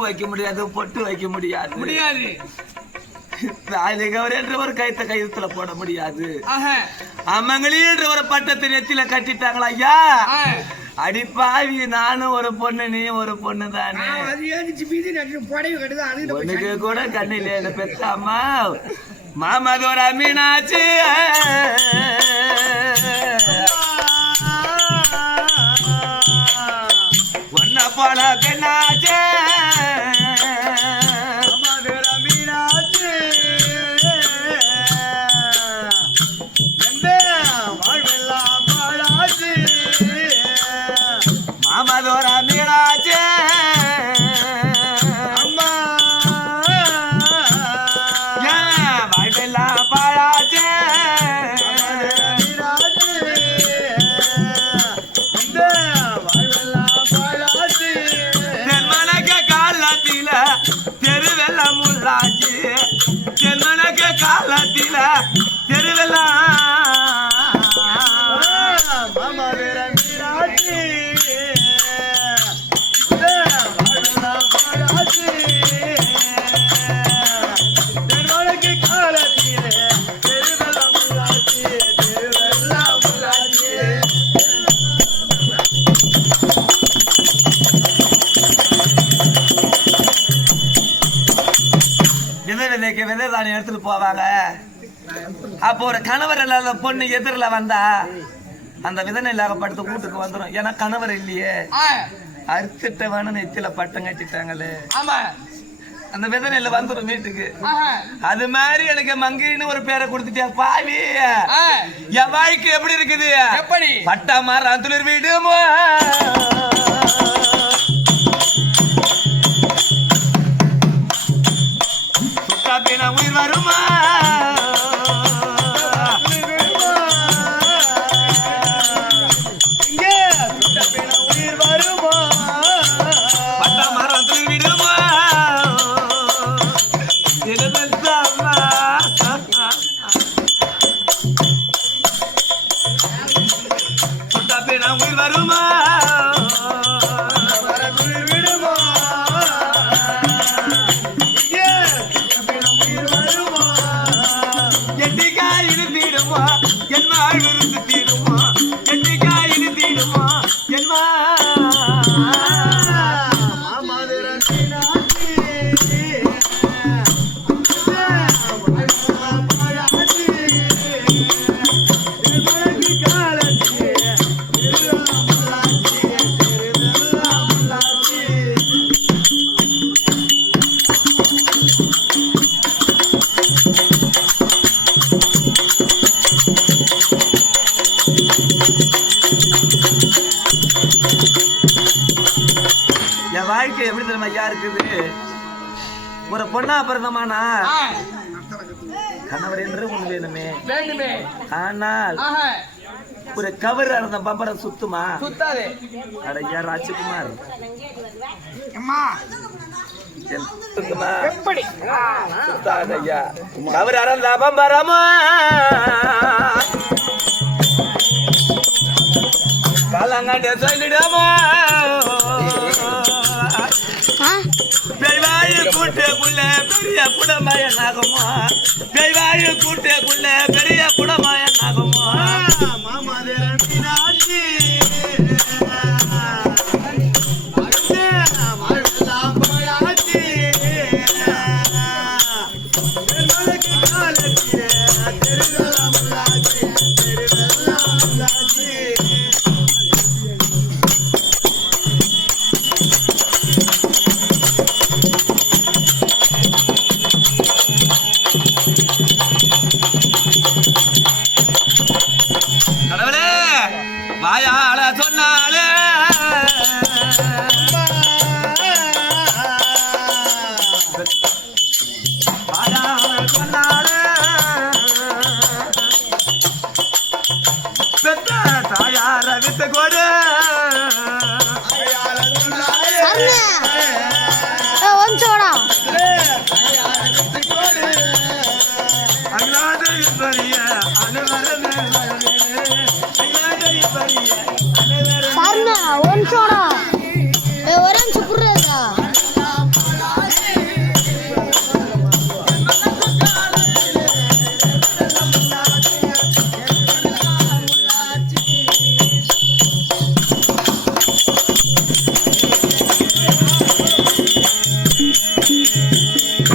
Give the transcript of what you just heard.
வைக்க முடியாது பொட்டு வைக்க முடியாது. முடியாது. தாலி கவர் என்ற ஒரு கைத்த கையத்துல போட முடியாது. அம்மங்களி என்ற ஒரு பட்டத்தை நெத்தில கட்டிட்டாங்களா ஐயா. அடிப்பாவி நானும் ஒரு பொண்ணு நீ ஒரு பொண்ணு தானே? பொண்ணுக்கு கூட கண்ணில் பெத்த அம்மா? மாமதோர மீனாச்சு காலத்தில தானே எடுத்துட்டு போவாங்க? அப்போ ஒரு கணவர் இல்லாத பொண்ணு எதிரில் வந்தா அந்த விதை நெல்லாக படுத்து வீட்டுக்கு வந்துடும் ஏன்னா கணவர் இல்லையே. அறுத்துட்டவனு நெத்தில பட்டம் கட்டிட்டாங்களே. ஆமா. அந்த விதை நெல் வந்துடும் வீட்டுக்கு அது மாதிரி எனக்கு மங்கின்னு ஒரு பேரை கொடுத்துட்டியா பாவி. என் வாழ்க்கை எப்படி இருக்குது? எப்படி? பட்டா மாறான் துளிர் விடுமோ? Allah, Allah. எப்படி தெரியுமா ஐயா இருக்குது. ஒரு பொண்ணா பிறந்தமானா. கணவர் என்று ஒண்ணு வேணுமே. வேண்டுமே. ஆனால் ஒரு கவர் இருந்த பம்பரம் சுத்துமா? சுத்தாதே. அடையா ராஜகுமார். எப்படி? சுத்தாது ஐயா. கவர் அறந்த பம்பரமா? காலங்காண்ட சொல்லிடாமா? கூட்டுக்குள்ள பெரிய குடமாய நாகமா தெய்வாயு கூட்டுக்குள்ள பெரிய குடமாய நாகமா até agora.